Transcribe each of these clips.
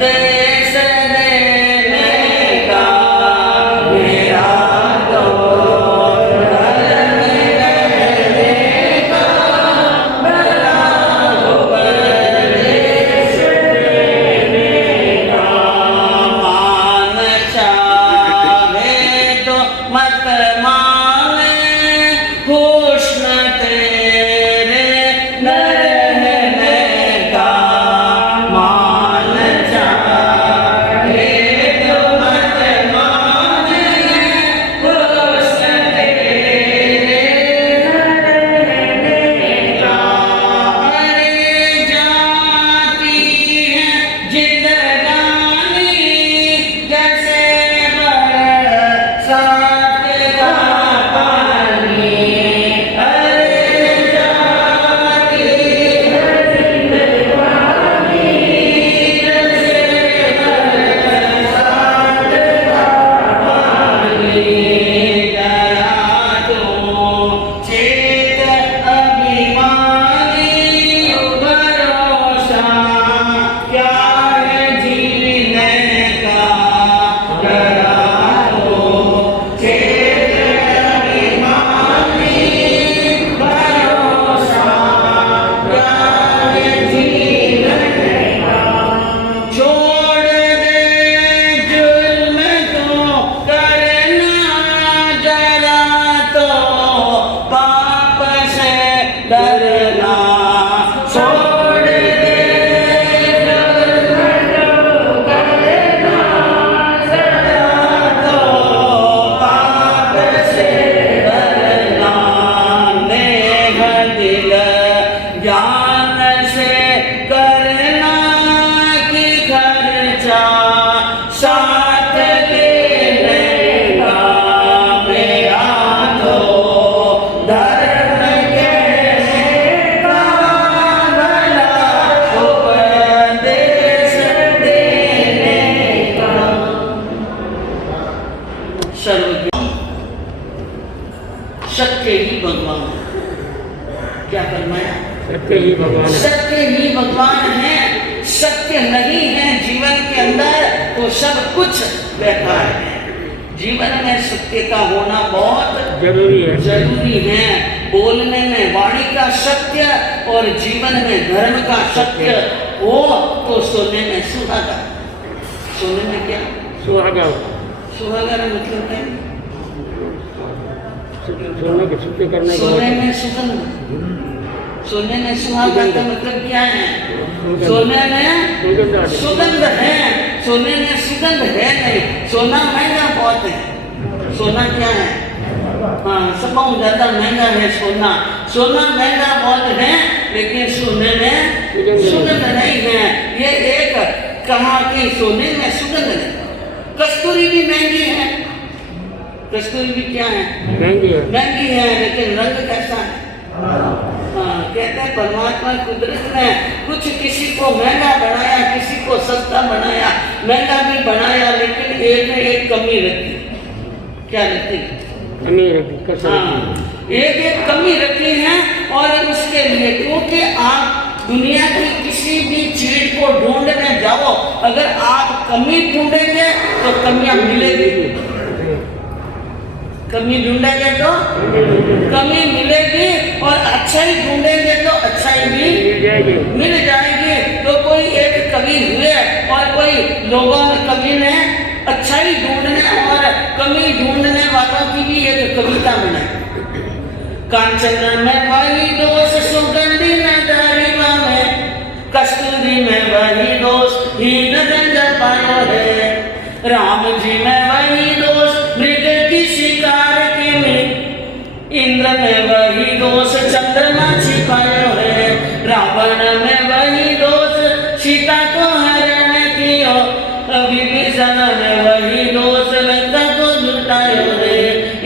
देश देने का मेरा तो धर्म कहने का भला उपदेश देने का। मान चाहे तो मत माने हुस्न तेरे न रहने का। मान चाहे तो मत माने हुस्न तेरे न रहने का। अरे जाती है जिंदगानी जैसे बरसात का पानी। अरे जाती है जिंदगानी जैसे बरसात का पानी। जरा तो चेत अभिमानी भरोसा क्या है जीने का। जरा तो चेत अभिमानी भरोसा क्या है जीने का। छोड़ दे जुल्म तो करना जरा तो पाप से डरना। छोड़ दे जुल्म तो करना जरा तो पाप से डरना। नेह दिल जान से करना कि खर्चा साथ लेने का। मेरा तो धर्म कहने का भला उपदेश देने का। सर्वज्ञ सत्य ही भगवान है। क्या फरमाया? सत्य ही भगवान है। सत्य ही भगवान है। सत्य नहीं है जीवन के अंदर तो सब कुछ बेकार है। जीवन में सत्य का होना बहुत जरूरी है। जरूरी है। बोलने में वाणी का सत्य और जीवन में धर्म का सत्य हो तो सोने में सुहागा। सोने में क्या? सुहागा सुहागा का मतलब है सोने के शुद्ध करने का सोने में सुगंध। सोने में सुहागा का मतलब क्या है? सोने में सुगंध है। सोने में सुगंध है नहीं। सोना महंगा बहुत है। सोना क्या है? हाँ, सब बहुत ज्यादा महंगा है सोना। सोना महंगा बहुत है लेकिन सोने में सुगंध नहीं है। ये एक कहा कि सोने में सुगंध नहीं। कस्तूरी भी महंगी है। कस्तूरी भी क्या है? महंगी है। महंगी है लेकिन रंग कैसा है? हाँ, कहते हैं परमात्मा कुदरत ने कुछ किसी को महंगा बनाया, किसी को सस्ता बनाया, महंगा भी बनाया लेकिन एक में एक कमी रखी। क्या रखी? कमी रखी, कसर हाँ, एक एक कमी रखी है। और उसके लिए क्योंकि आप दुनिया की किसी भी चीज को ढूंढने जाओ, अगर आप कमी ढूंढेंगे तो कमियां मिलेगी। कमी ढूंढेंगे तो कमी मिलेगी और अच्छाई ढूंढेंगे तो अच्छाई भी मिल जाएगी। तो कोई एक कवि हुए और कोई लोगों ने कवि ने अच्छाई ढूंढने और कमी ढूंढने वालों की भी एक कविता बनाई। कांचन में वही दोष सुगंधी में दरिवा में, कस्तूरी में वही दोष हीन रंग पायो है। राम जी में वही दोष मृग की शिकार की में, इंद्र में वही दोष चंद्रमा छिपायो है। रावण में वही दोष सीता को हरण कियो, विभीषण में वही दोष लंका को लुटायो है।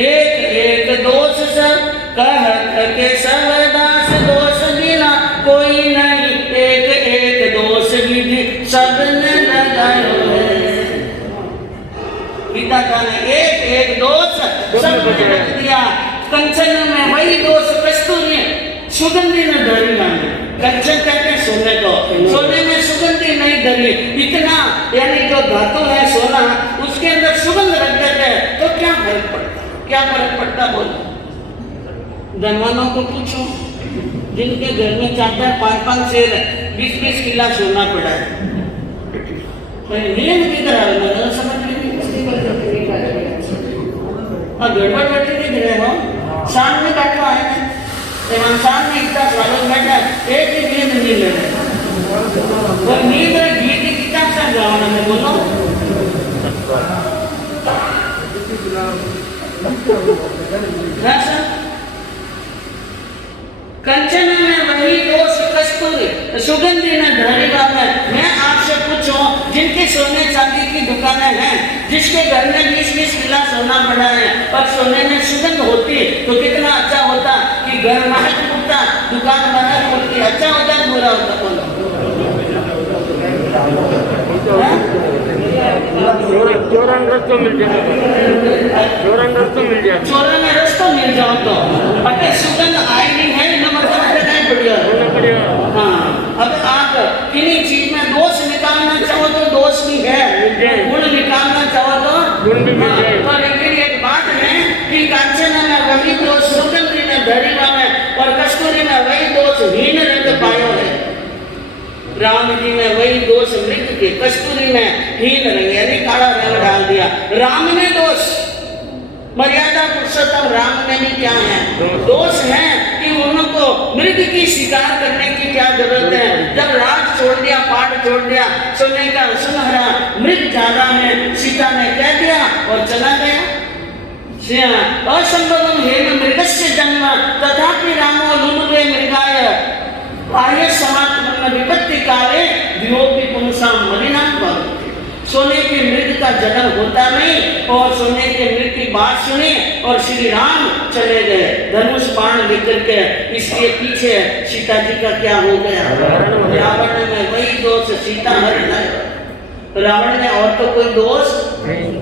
एक एक दोष सब कहत के सब दास दोष गिना कोई नहीं, एक एक दोष विधि सबने लगायो है। विधाता ने एक एक दोष सबने रख दिया। कंचन में वही दोष कस्तूरी सुगंधी ने धरी मांगे। कंचन कहते हैं सोने को, सोने में सुगंधी की नहीं धरी, इतना यानी जो धातु है सोना उसके अंदर सुगंध रख देते हैं तो क्या फर्क पड़ता, क्या फर्क पड़ता बोलो। धनवानों को पूछो जिनके घर में 4-5 शेर 20-20 किला सोना पड़ा है, नियम की तरह समझ और गड़बड़ बैठे दिख रहे हो, सामने बैठा है ना, सामने इतना स्वागत बैठा एक ही नींद नहीं ले रहे और नींद गीत किताब सा गाना में बोलो कंचन में वही दोष कस्तूरी सुगंधी न धारिका में। मैं आपसे पूछूं जिनके सोने चांदी की दुकानें हैं, जिसके घर में 20-20 किला सोना पड़ा है और सोने में सुगंध होती तो कितना अच्छा होता कि घर महक उठता, दुकान महक उठती, अच्छा होता बुरा होता बोलो। चोरन रस्तो मिल जाए, चोरन रस्तो मिल जाए, चोरन रस्तो मिल जाओ तो अगर सुगंध आई नहीं है ना मतलब नहीं बढ़िया। हाँ, अब आप किन्हीं चीज में दोष निकालना चाहो तो दोष भी है, गुण निकालना चाहो तो गुण भी मिल जाए। तो लेकिन एक बात है कि कांचन में वही दोष सुगंधी में धरिका में और कस्तूरी में वही दोष हीन रंग पायो है। राम जी ने वही दोष मृग के, कस्तूरी में हीन रंग यानी काला रंग डाल दिया। राम ने दोष, मर्यादा पुरुषोत्तम राम में भी क्या है दोष है कि उनको मृग की शिकार करने की क्या जरूरत है। जब राज छोड़ दिया, पाठ छोड़ दिया, सोने का सुनहरा मृग ज्यादा है, सीता ने कह दिया और चला गया। असंभवम हेम मृगस्य जन्म तथापि रामो लुलुबे मृगाय आर्य समात्म विपत्ति काले वियोगी पुंसाम मलिनाम करोति। सोने के मृग का जन्म होता नहीं और सोने के मृग की बात सुनी और श्री राम चले गए धनुष बाण लेकर के। इसके पीछे सीता जी का क्या हो गया, रावण में वही दोष सीता हरण है। रावण में और तो कोई दोष,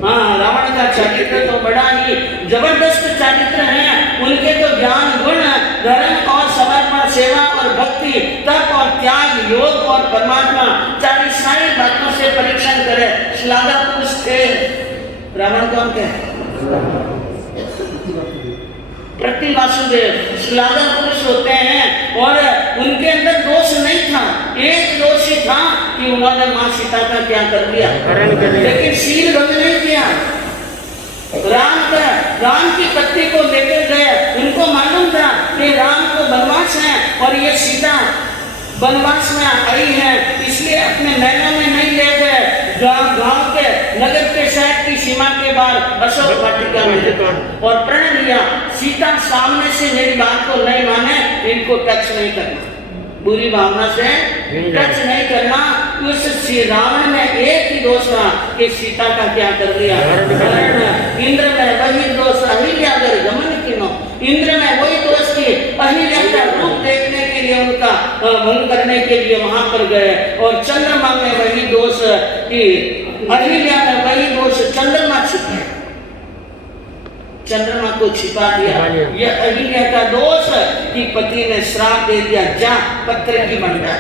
हाँ रावण का चरित्र तो बड़ा ही जबरदस्त चरित्र है। उनके तो ज्ञान गुण धर्म और समर्पण सेवा और भक्ति तप और त्याग योग और परमात्मा चालीस सारी बातों से परीक्षण करे श्लाघा पुरुष थे। रावण कौन के प्रति वासुदेव श्लाघा पुरुष होते हैं और उनके अंदर दोष नहीं था, एक दोष ही था कि उन्होंने मां सीता का क्या कर दिया, लेकिन शील भंग नहीं किया। राम की पत्नी को लेकर गए, उनको मालूम था कि राम को वनवास है और ये सीता वनवास में आई है, इसलिए अपने महलों में नहीं ले गए, गांव के नगर के शहर की सीमा के बाहर अशोक वाटिका में और प्रण लिया सीता सामने से मेरी बात को नहीं माने, इनको टच नहीं करना, बुरी भावना से टच नहीं करना। उस श्री रावण में एक ही दोष था कि सीता का क्या कर दिया। इंद्र में वही दोष अहिल्या अगर गमन किनो, इंद्र में वही दोष की अहिल्या का रूप देखने के लिए उनका भंग करने के लिए वहां पर गए। और चंद्रमा में वही दोष कि अहिल्या में वही दोष चंद्रमा छिपा, चंद्रमा को छिपा दिया। यह अहिल्या का दोष कि पति ने श्राप दे दिया, जा पत्थर की बन जा,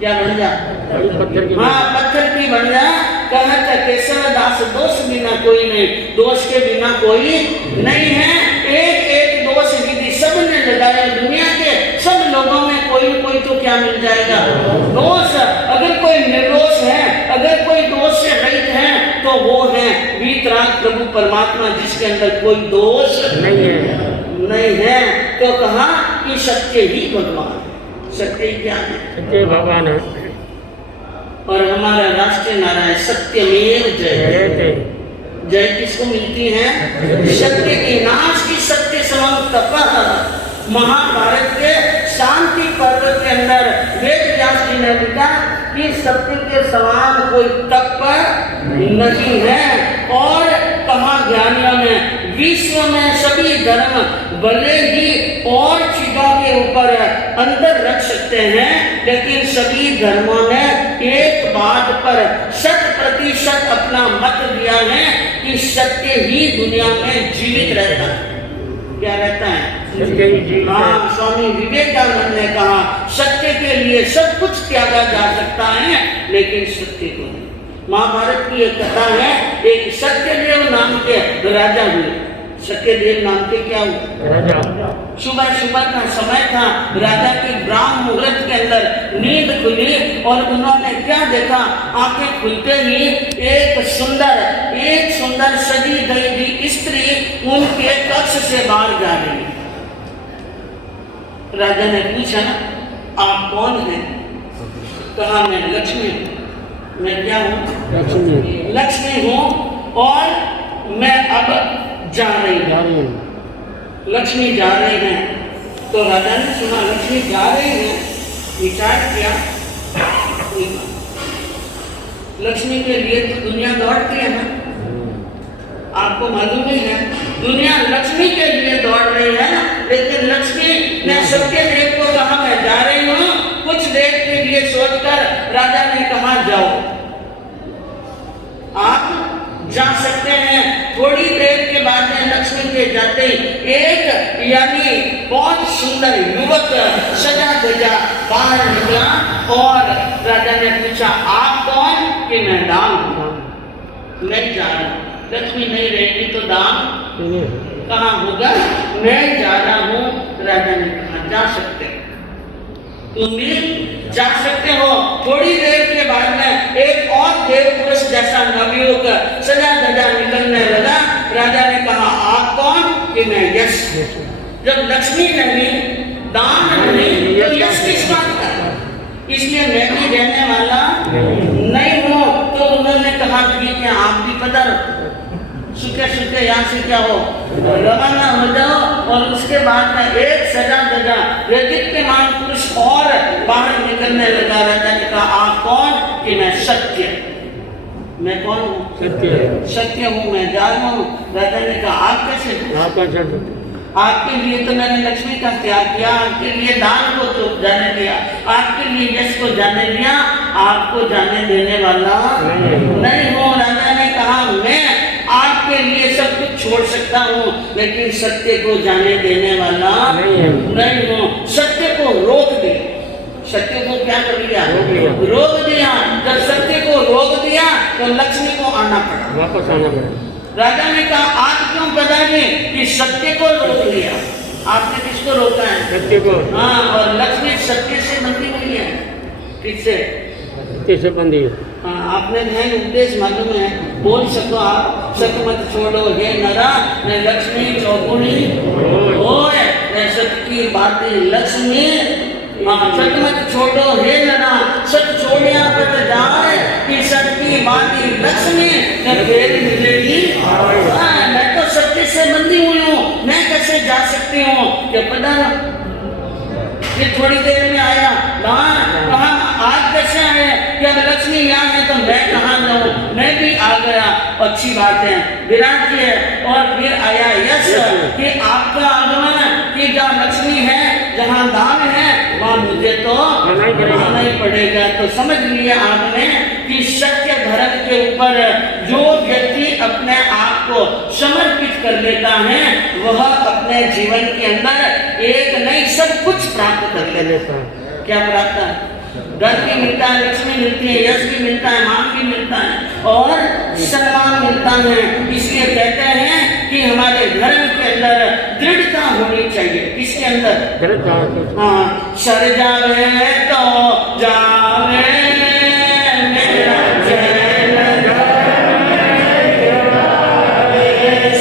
क्या बन जा, हाँ पत्थर की बन जा। कहता केशव दास दोष बिना कोई नहीं, दोष के बिना कोई नहीं है। एक एक दोष विधि सबने लगाया, दुनिया के सब लोगों में कोई कोई तो क्या मिल जाएगा दोष। अगर कोई निर्दोष है, अगर कोई दोष से रहित है तो वो है वीतराग प्रभु परमात्मा, जिसके अंदर कोई दोष नहीं है। तो कहा कि सत्य ही भगवान, सत्य ही क्या है, सत्य भगवान है। और हमारा राष्ट्रीय नारा है सत्यमेव जयते। जय किसको मिलती है, सत्य के नाश की सत्य समम तपः। महाभारत के शांति पर्व के अंदर वेद व्यास जी ने लिखा कि सत्य के समान कोई तप नहीं है। और कहा ज्ञानियों ने विश्व में सभी धर्म भले ही और चीजों के ऊपर अंतर रख सकते हैं, लेकिन सभी धर्मों ने एक बात पर 100% अपना मत दिया है कि सत्य ही दुनिया में जीवित रहता है। क्या रहता है? सत्य ही जीवित है। हाँ, स्वामी विवेकानंद ने कहा सत्य के लिए सब कुछ त्यागा जा सकता है, लेकिन सत्य को नहीं। महाभारत की एक कथा है, एक सत्यदेव नाम के राजा हुए। सत्यदेव नाम के क्या हुए? राजा। सुबह सुबह का समय था, राजा के ब्राह्म मुहूर्त के अंदर नींद खुली और उन्होंने क्या देखा? आंखें खुलते ही एक सुंदर सजी धजी स्त्री उनके कक्ष से बाहर जा रही। राजा ने पूछा, आप कौन हैं? कहा, मैं लक्ष्मी हूं। मैं क्या हूं? लक्ष्मी हूं और मैं अब जा रही हूं। लक्ष्मी जा रही है। तो राजा ने सुना लक्ष्मी जा रही है, विचार किया, लक्ष्मी के लिए तो दुनिया दौड़ती है ना, आपको मालूम ही है, दुनिया लक्ष्मी के लिए दौड़ रही है, लेकिन लक्ष्मी ने सत्यदेव को कहा मैं जा रही हूँ। कुछ देर के लिए सोचकर राजा ने कहा जाओ, आप जा सकते हैं। थोड़ी देर के बाद में लक्ष्मी के जाते ही एक यानी बहुत सुंदर युवक सजा धजा बाहर निकला और राजा ने पूछा, आप कौन? कि मैं दाम हूं, मैं जा रहा हूं। लक्ष्मी नहीं रहेगी तो दाम कहाँ होगा? मैं जा रहा हूं। राजा ने कहा, जा सकते हो, तुम भी जा सकते हो। थोड़ी देर के बाद में एक और देव पुरुष जैसा नवयुवक सजा धजा निकलने लगा। राजा ने कहा, आप कौन? कि मैं यश। जब लक्ष्मी नहीं, दान नहीं, तो यश किस बात का? इसलिए मैं भी रहने वाला नहीं हूँ। तो उन्होंने कहा, ठीक है, आप भी पधारो, सुखे सुखे यहाँ से क्या हो, रवाना हो जाओ। और उसके बाद में एक सजा धजा दीप्यमान पुरुष और बाहर निकलने लगा। राजा ने कहा, आप कौन? कि मैं सत्य। मैं कौन हूँ? सत्य हूँ, मैं जा रहा हूँ। राजा ने कहा, आप कैसे? आपके लिए तो मैंने लक्ष्मी का त्याग किया, आपके लिए दान को तो जाने दिया, आपके लिए यश को जाने दिया, आपको जाने देने वाला नहीं हूँ। राजा ने कहा, मैं आपके लिए सब कुछ छोड़ सकता हूँ, लेकिन सत्य को जाने देने वाला नहीं हूँ। सत्य को रोक दिया। सत्य को क्या कर दिया? रोक दिया। जब सत्य को रोक दिया तो लक्ष्मी को आना पड़ा, वापस आना पड़ा। राजा ने कहा, आज क्यों पधारे? कि सत्य को रोक दिया। आपने किसको रोका है? सत्य को। हाँ, और लक्ष्मी सत्य से बंधी हुई है। किससे? सत्य से बंधी है। हाँ, आपने ध्यान उपदेश मालूम है, बोल सको आप, सत्य मत छोड़ो हे नरा, ने लक्ष्मी चौगुनी होए, ने सत्य की बातें लक्ष्मी। हाँ, सत्य मत छोड़ो हे नरा, सत्य छोड़िया पत जाए, कि सत्य की बातें लक्ष्मी ने फिर मिलेगी। हाँ, मैं तो सत्य से बंधी हुई हूँ, मैं कैसे जा सकती हूँ? कि पता ये थोड़ी देर में आया, कहा आज कैसे आए? कि अब लक्ष्मी यहाँ है तो मैं कहाँ जाऊँ? मैं भी आ गया, अच्छी बात है, विराट जी है। और फिर आया यश कि आपका आगमन, कि जहाँ लक्ष्मी है, जहाँ दान है, वहाँ मुझे तो आना ही पड़ेगा। तो समझ लिया आपने कि सत्य धर्म के ऊपर जो व्यक्ति अपने आप को समर्पित कर लेता है, वह अपने जीवन के अंदर एक नहीं सब कुछ प्राप्त कर लेता है। क्या प्राप्त है? धन भी मिलता है, लक्ष्मी मिलती है, यश भी मिलता है, मान भी मिलता है और सम्मान मिलता है। इसलिए कहते हैं कि हमारे धर्म के अंदर दृढ़ता होनी चाहिए। किसके अंदर? दृढ़ता। हाँ, सर जावे तो जावे मेरा चैन,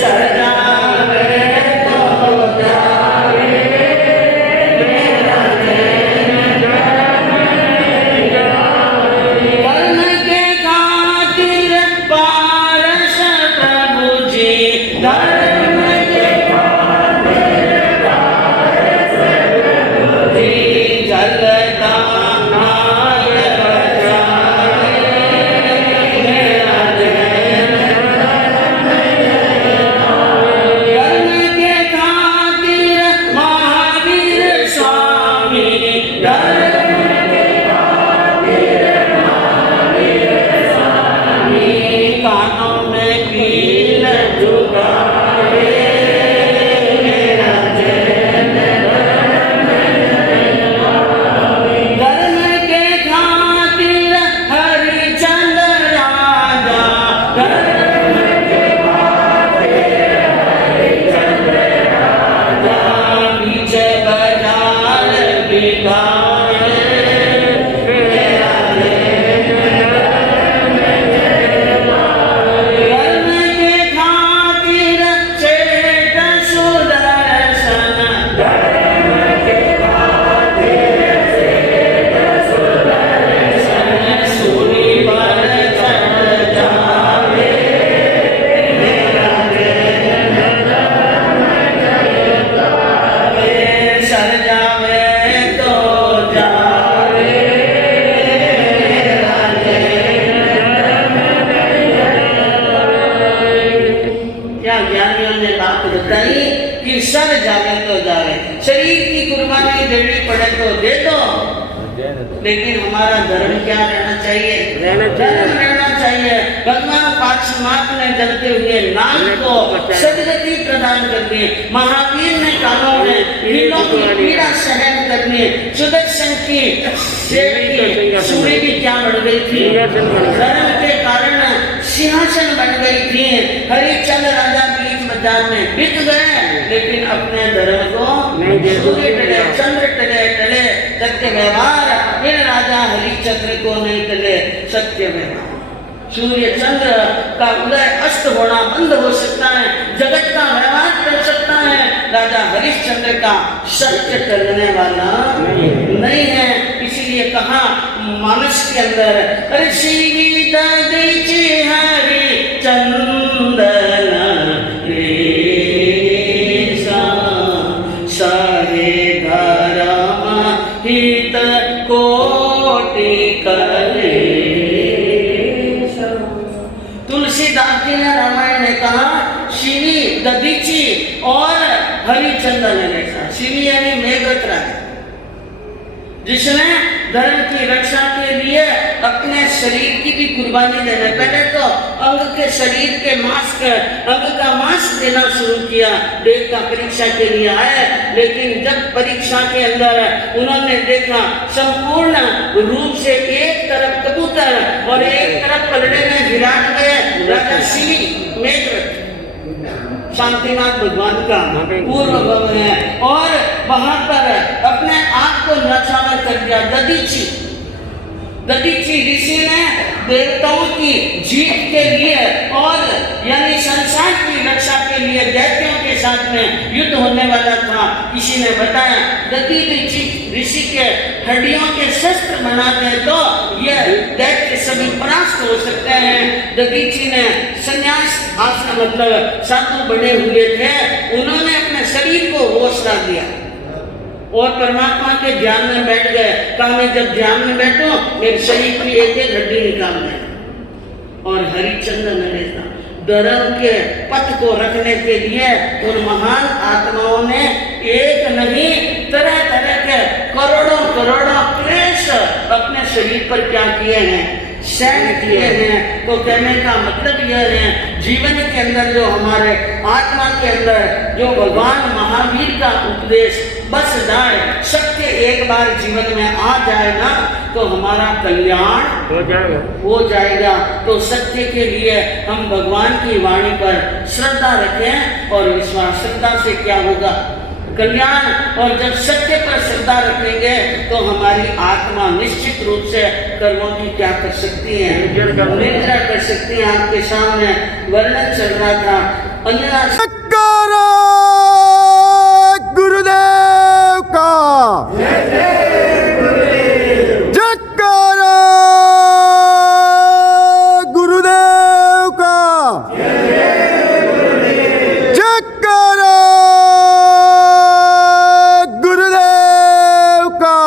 सर जावे तो जावे मेरा चैन, कर्म के खातिर पारस प्रभु जी, धर्म के खातिर पारस प्रभु जी, जलता तो दे दो, लेकिन हमारा धर्म क्या रहना चाहिए? धर्म रहना चाहिए। भगवान पार्श्वनाथ ने जलते हुए नाग को सदगति प्रदान करनी, महावीर ने कानों में हीरों की पीड़ा सहन करनी, सुदर्शन की सूर्य की क्या बढ़ गई थी? धर्म के कारण सिंहासन बन गई थी। हरिश्चंद्र राजा बीच बाजार में बिक गए, लेकिन अपने धर्म को सूर्य टले, चंद्र टले टले, सत्य व्यवहार इन राजा हरिश्चंद्र को नहीं टले। सत्य व्यवहार, सूर्य चंद्र का उदय अस्त होना बंद हो सकता है, जगत का व्यवहार कर सकता है, राजा हरिश्चंद्र का सत्य करने वाला नहीं है। इसीलिए कहा मानस के अंदर ऋषि हरिचंदन सारे धर्म हित कोटि करे। तुलसीदास जी ने रामायण में कहा श्री दधीची और हरिचंदन ने लिखा। श्री यानी मेघवत राजा, जिसने धर्म की रक्षा के लिए अपने शरीर की भी कुर्बानी देना। पहले तो अंग के शरीर के अंग का मांस देना शुरू किया, देवता परीक्षा के लिए आए, लेकिन जब परीक्षा के अंदर उन्होंने देखा संपूर्ण रूप से एक तरफ कबूतर और एक तरफ पलड़े में विराट गए राजा श्री मेघवत, शांतिनाथ भगवान का पूर्व भव है, और वहां पर अपने आप को नचावर कर दिया। दधीची ऋषि ने देवताओं की जीत के लिए और यानी संसार की रक्षा के लिए दैत्यों के साथ में युद्ध होने वाला था। किसी ने बताया दधीची ऋषि के हड्डियों के शस्त्र बनाते तो यह दैत्य सभी परास्त हो सकते हैं। दधीची ने संन्यास आश्रम मतलब साधु बने हुए थे, उन्होंने अपने शरीर को होश रख दिया और परमात्मा के ध्यान में बैठ गए। कहा मैं जब ध्यान में बैठूं मेरे शरीर की एक एक हड्डी निकाल दें। और हरिचंद्र ने धर्म के पथ को रखने के लिए उन महान आत्माओं ने एक नहीं तरह तरह के करोड़ों करोड़ों क्लेश अपने शरीर पर क्या किए हैं, सहन किए हैं। तो कहने का मतलब यह है जीवन के अंदर जो हमारे आत्मा के अंदर जो भगवान महावीर का उपदेश बस जाए, सत्य एक बार जीवन में आ जाए ना तो हमारा कल्याण हो जाएगा। तो सत्य के लिए हम भगवान की वाणी पर श्रद्धा रखें और विश्वास। श्रद्धा से क्या होगा? कल्याण। और जब सत्य पर श्रद्धा रखेंगे तो हमारी आत्मा निश्चित रूप से कर्मों की क्या कर सकती है, निद्रा कर सकती है। आपके सामने वर्णन चल रहा था अंजना गुरुदेव का जयकारा, गुरुदेव का जयकारा, गुरुदेव का।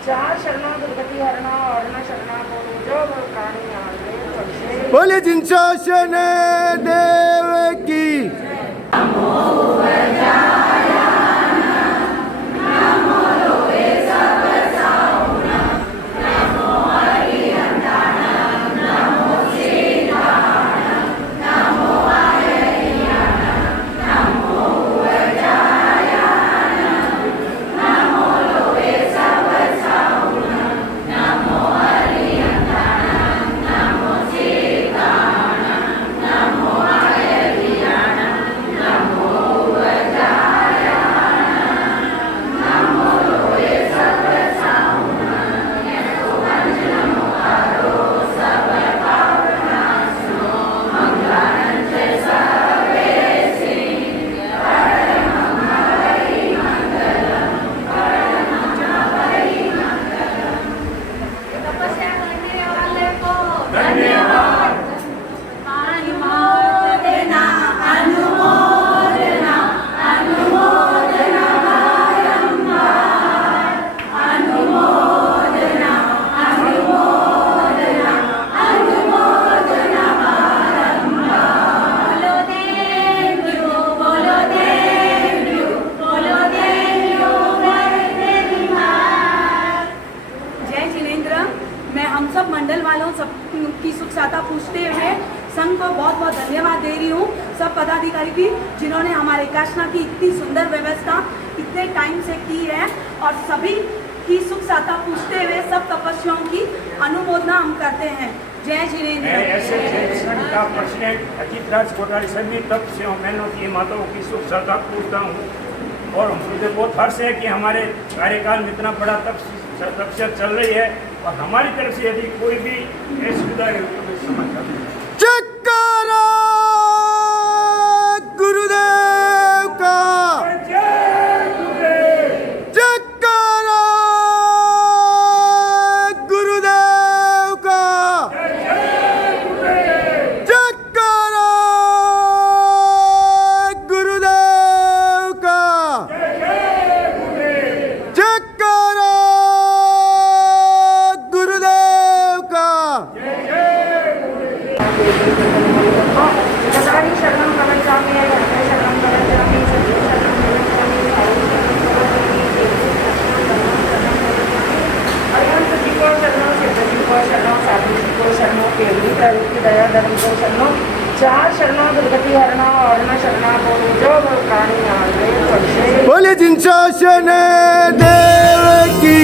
चार शरणों दुर्गति हरणा और न शरणा जो प्राणी बोले जिनशासन देव की। पूछते हुए संघ को बहुत बहुत धन्यवाद दे रही हूँ, सब पदाधिकारी भी जिन्होंने हमारे काशना की इतनी सुंदर व्यवस्था इतने टाइम से की है, और सभी की सुख साता पूछते हुए सब तपस्याओं की अनुमोदना हम करते हैं। जय जिनेन्द्र। मैं एसएसएस संघ का प्रेसिडेंट अजीत राज कोटारी सभी तप से बहनों की माताओं की सुख साता पूछता हूँ, और मुझे बहुत हर्ष है कि हमारे कार्यकाल में इतना बड़ा तपस्या चल रही है, और हमारी तरफ से यदि कोई भी सुविधा है तो समाचार जयकारा गुरुदेव का। जयकारा गुरुदेव का। जयकारा गुरुदेव का। जयकारा गुरुदेव का। गदारी शरणं गमयामि, धर्मे शरणं गमयामि, सत्ये शरणं गमयामि, साई अरिहंत जी को शरणं, सिद्ध जी को शरणं, साधु जी को शरणं, केवली प्रवृत्ति दया धर्म को शरणं, चार शरणों दुर्गति हरणा और शरणा को जो प्राणी आए। बोले जिनशासन देव की।